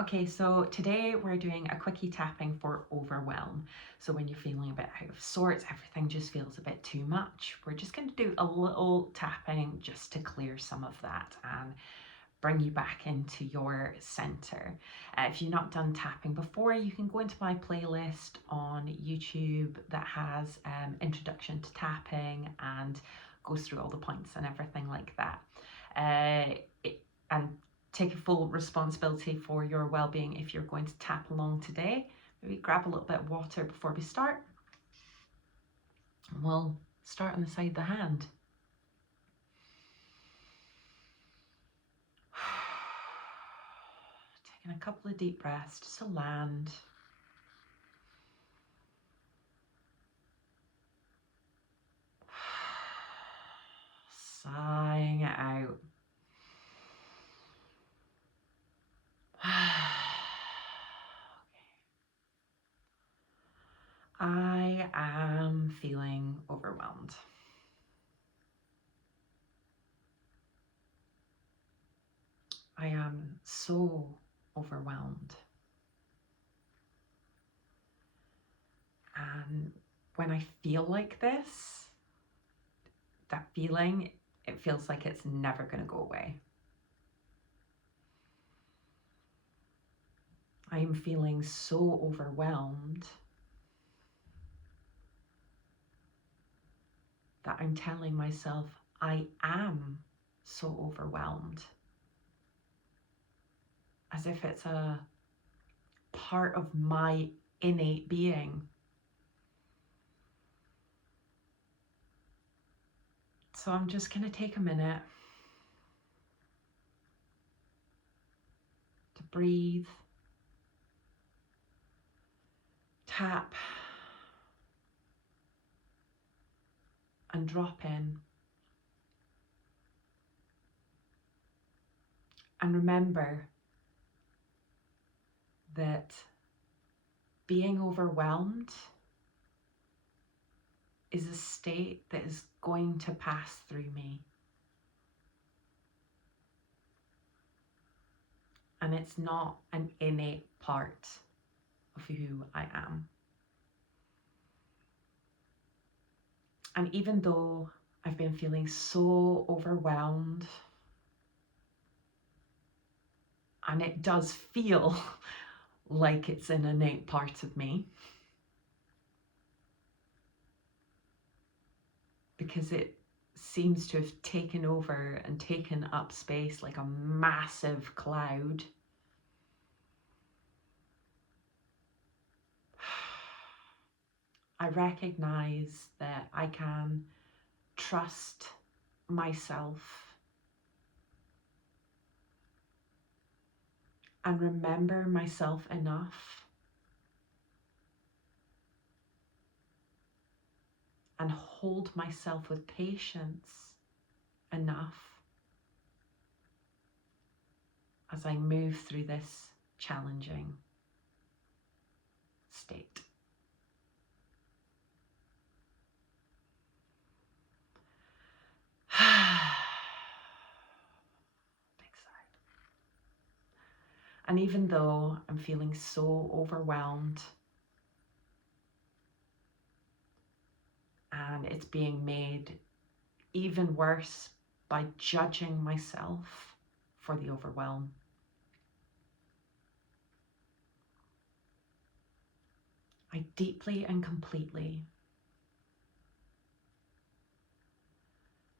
Okay, so today we're doing a quickie tapping for overwhelm. So when you're feeling a bit out of sorts, everything just feels a bit too much. We're just going to do a little tapping just to clear some of that and bring you back into your center. If you've not done tapping before, you can go into my playlist on YouTube that has introduction to tapping and goes through all the points and everything like that. And take a full responsibility for your well-being if you're going to tap along today. Maybe grab a little bit of water before we start. We'll start on the side of the hand. Taking a couple of deep breaths just to land. Sighing it out. I am feeling overwhelmed. I am so overwhelmed. And when I feel like this, that feeling, it feels like it's never going to go away. I am feeling so overwhelmed that I'm telling myself I am so overwhelmed, as if it's a part of my innate being. So I'm just going to take a minute to breathe, tap, and drop in. And remember that being overwhelmed is a state that is going to pass through me. And it's not an innate part of who I am. And even though I've been feeling so overwhelmed, and it does feel like it's an innate part of me, because it seems to have taken over and taken up space like a massive cloud. I recognize that I can trust myself and remember myself enough and hold myself with patience enough as I move through this challenging state. Big sigh. And even though I'm feeling so overwhelmed and it's being made even worse by judging myself for the overwhelm, I deeply and completely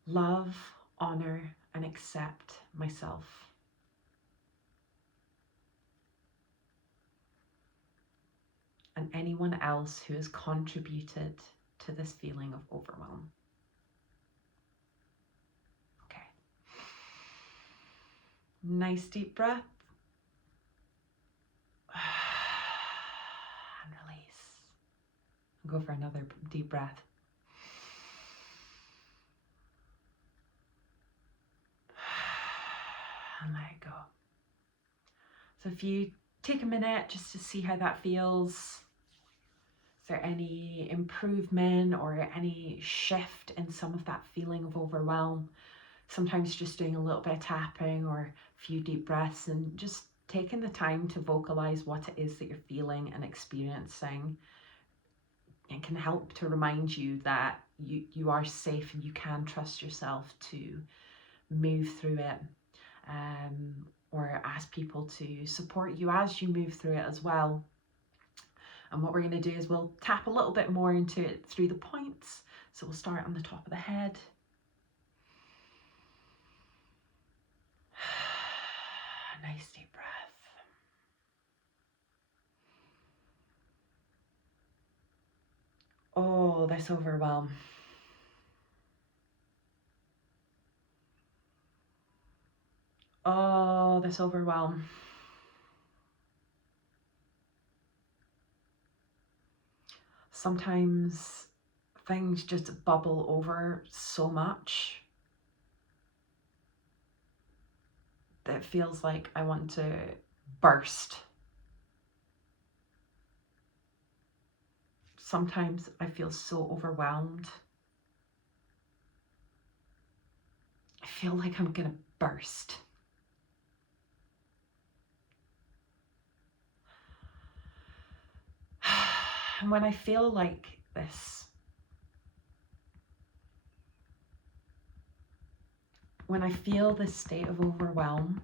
love, honor, and accept myself. And anyone else who has contributed to this feeling of overwhelm. Okay. Nice deep breath. And release. Go for another deep breath. And let it go. So if you take a minute just to see how that feels, is there any improvement or any shift in some of that feeling of overwhelm? Sometimes just doing a little bit of tapping or a few deep breaths and just taking the time to vocalize what it is that you're feeling and experiencing, it can help to remind you that you are safe and you can trust yourself to move through it, or ask people to support you as you move through it as well. And what we're going to do is we'll tap a little bit more into it through the points. So we'll start on the top of the head. Nice deep breath. Oh, this overwhelm. Oh, this overwhelm. Sometimes things just bubble over so much that it feels like I want to burst. Sometimes I feel so overwhelmed. I feel like I'm gonna burst. And when I feel like this, when I feel this state of overwhelm,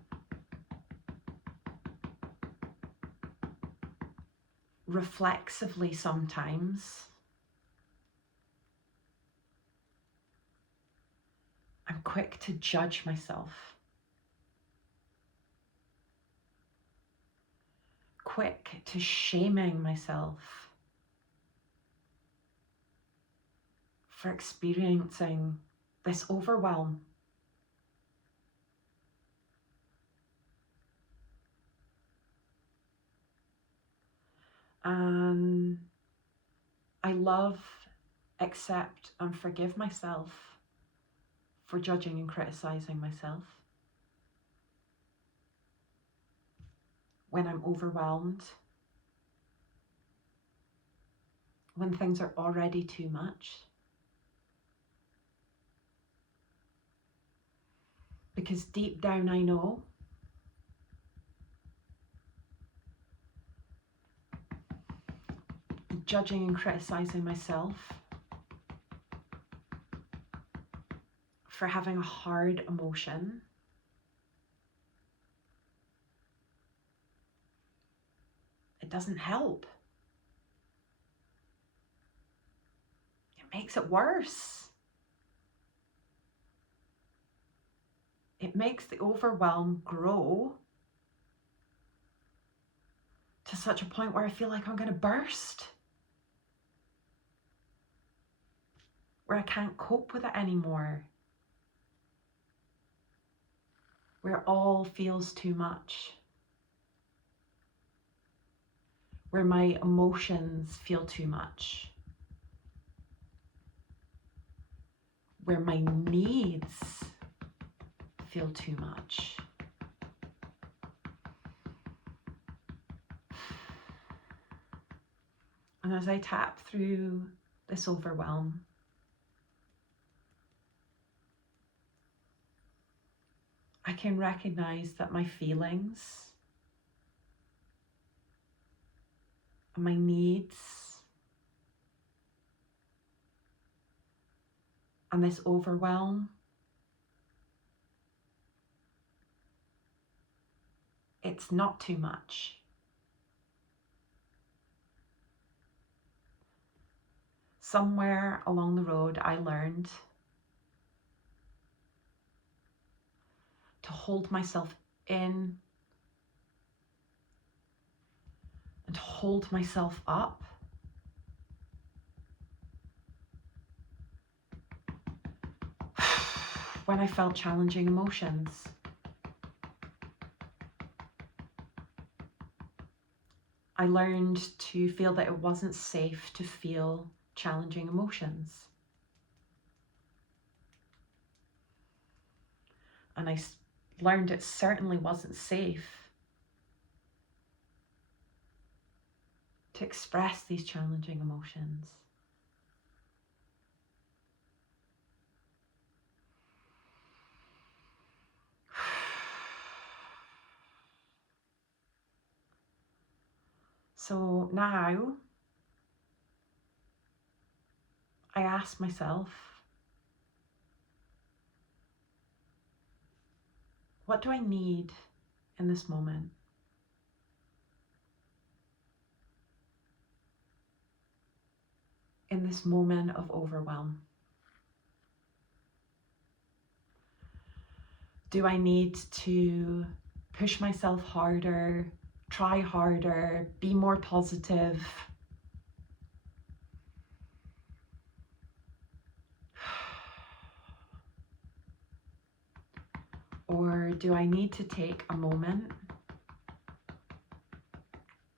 reflexively sometimes, I'm quick to judge myself. Quick to shaming myself for experiencing this overwhelm. And I love, accept, and forgive myself for judging and criticizing myself when I'm overwhelmed, when things are already too much. Because deep down I know judging and criticizing myself for having a hard emotion it doesn't help. It makes it worse. It makes the overwhelm grow to such a point where I feel like I'm going to burst, where I can't cope with it anymore, where it all feels too much, where my emotions feel too much, where my needs feel too much. And as I tap through this overwhelm, I can recognize that my feelings and my needs and this overwhelm, it's not too much. Somewhere along the road, I learned to hold myself in and hold myself up when I felt challenging emotions. I learned to feel that it wasn't safe to feel challenging emotions. And I learned it certainly wasn't safe to express these challenging emotions. So now I ask myself, what do I need in this moment? In this moment of overwhelm? Do I need to push myself harder, try harder, be more positive? Or do I need to take a moment,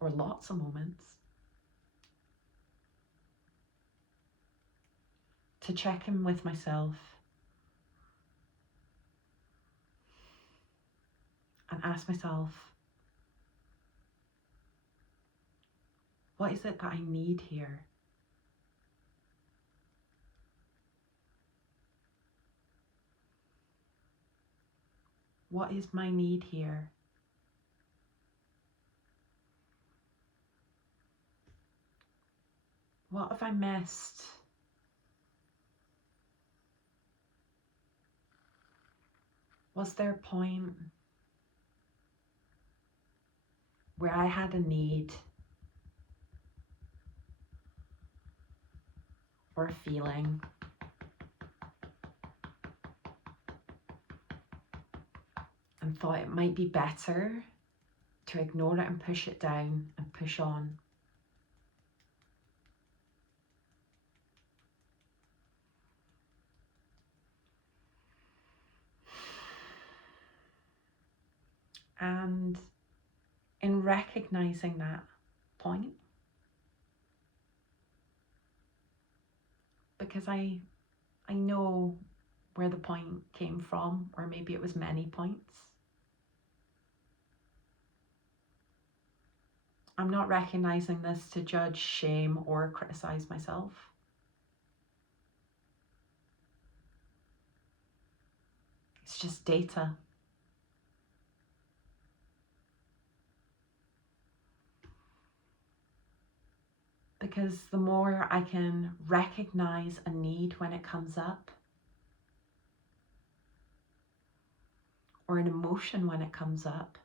or lots of moments, to check in with myself and ask myself, what is it that I need here? What is my need here? What have I missed? Was there a point where I had a need or a feeling and thought it might be better to ignore it and push it down and push on? And in recognizing that point, because I know where the point came from, or maybe it was many points. I'm not recognizing this to judge, shame, or criticize myself. It's just data. Because the more I can recognize a need when it comes up, or an emotion when it comes up,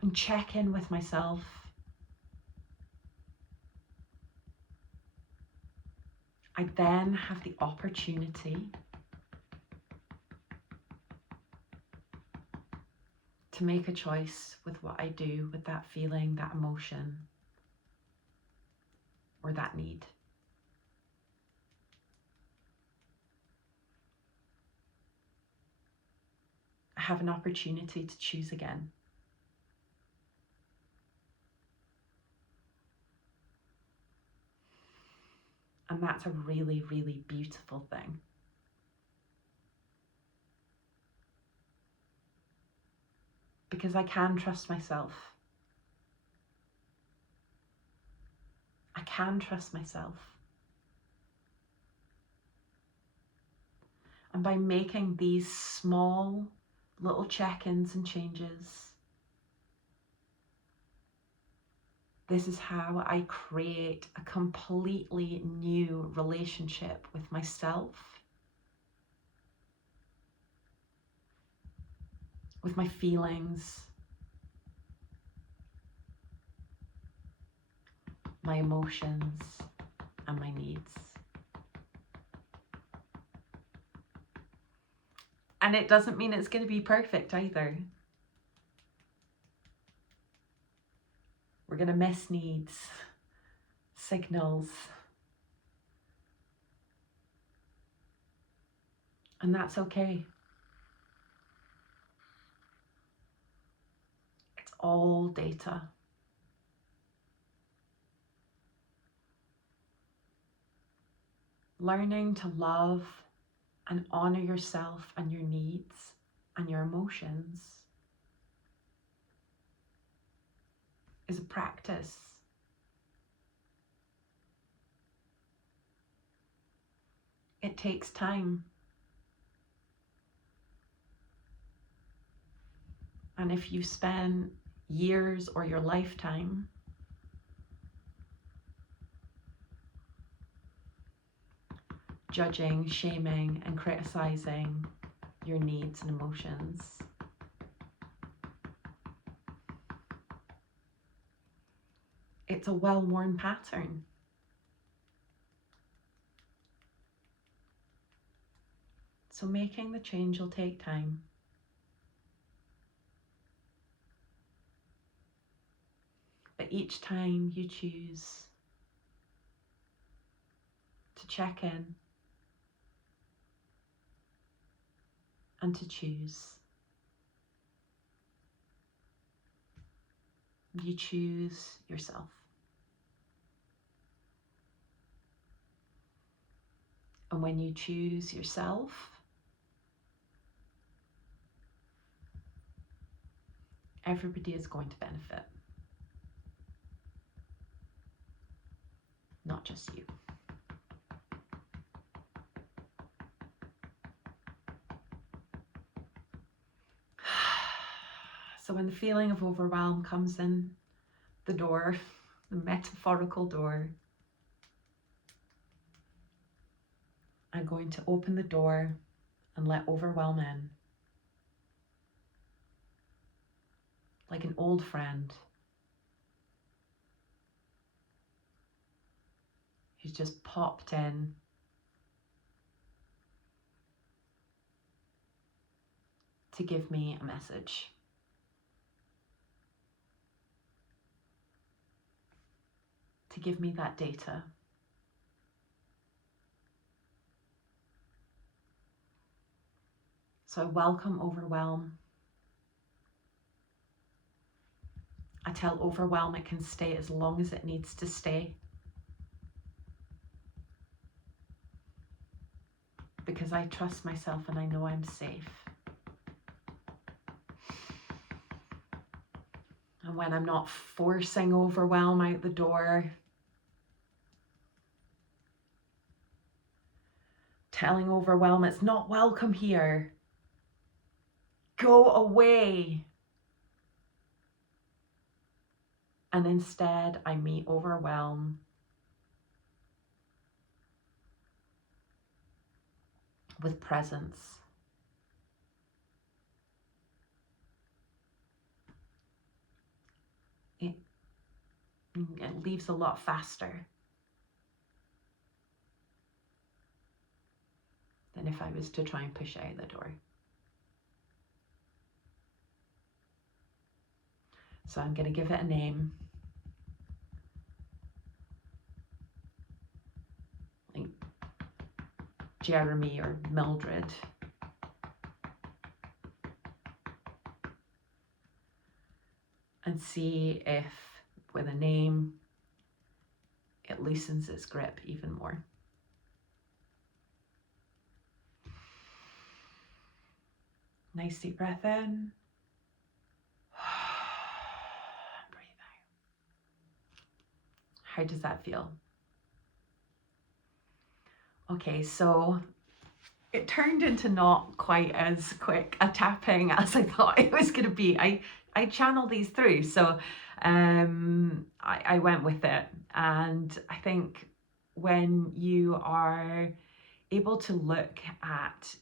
and check in with myself, I then have the opportunity to make a choice with what I do with that feeling, that emotion, or that need. I have an opportunity to choose again. And that's a really, really beautiful thing. Because I can trust myself. I can trust myself. And by making these small little check-ins and changes, this is how I create a completely new relationship with myself, with my feelings, my emotions, and my needs. And it doesn't mean it's going to be perfect either. We're going to miss needs, signals. And that's okay. It's all data. Learning to love and honor yourself and your needs and your emotions is a practice. It takes time. And if you spend years or your lifetime judging, shaming, and criticizing your needs and emotions, it's a well-worn pattern. So making the change will take time. But each time you choose to check in and to choose, you choose yourself. And when you choose yourself, everybody is going to benefit. Not just you. So when the feeling of overwhelm comes in the door, the metaphorical door, I'm going to open the door and let overwhelm in. Like an old friend who's just popped in to give me a message. To give me that data. So I welcome overwhelm. I tell overwhelm it can stay as long as it needs to stay. Because I trust myself and I know I'm safe. And when I'm not forcing overwhelm out the door, telling overwhelm it's not welcome here, go away. And instead I meet overwhelm with presence. It leaves a lot faster than if I was to try and push it out the door. So I'm going to give it a name. Like Jeremy or Mildred. And see if with a name it loosens its grip even more. Nice deep breath in. Breathe out. How does that feel? Okay, so it turned into not quite as quick a tapping as I thought it was going to be. I channel these through, so I went with it. And I think when you are able to look at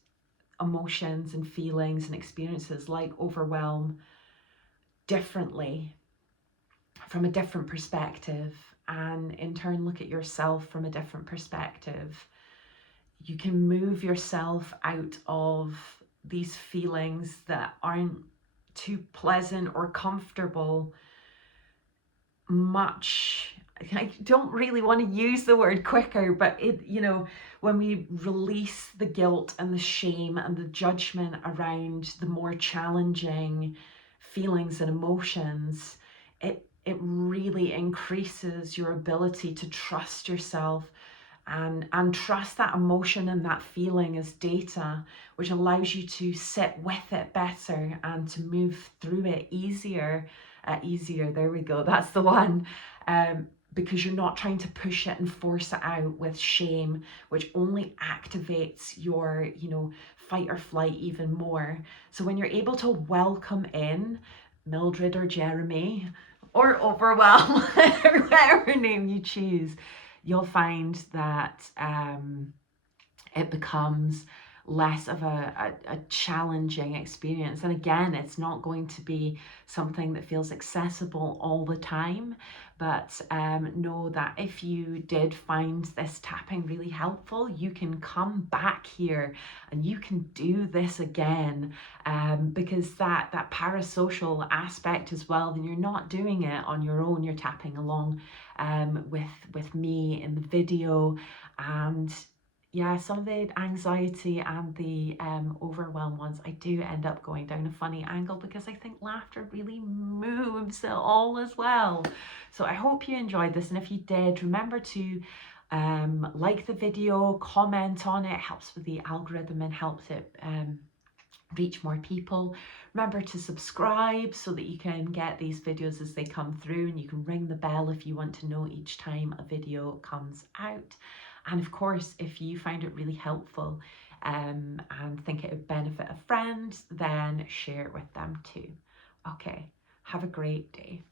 emotions and feelings and experiences like overwhelm differently, from a different perspective, and in turn look at yourself from a different perspective, you can move yourself out of these feelings that aren't too pleasant or comfortable much. I don't really want to use the word quicker, but it, you know, when we release the guilt and the shame and the judgment around the more challenging feelings and emotions, it really increases your ability to trust yourself and trust that emotion and that feeling as data, which allows you to sit with it better and to move through it easier. There we go, that's the one. Because you're not trying to push it and force it out with shame, which only activates your, fight or flight even more. So when you're able to welcome in Mildred or Jeremy or Overwhelm, whatever name you choose, you'll find that it becomes less of a challenging experience. And again, it's not going to be something that feels accessible all the time, but know that if you did find this tapping really helpful, you can come back here and you can do this again, because that parasocial aspect as well, then you're not doing it on your own, you're tapping along with me in the video. And yeah, some of the anxiety and the overwhelm ones, I do end up going down a funny angle because I think laughter really moves it all as well. So I hope you enjoyed this, and if you did, remember to like the video, comment on it. It helps with the algorithm and helps it reach more people. Remember to subscribe so that you can get these videos as they come through, and you can ring the bell if you want to know each time a video comes out. And of course, if you find it really helpful and think it would benefit a friend, then share it with them too. Okay, have a great day.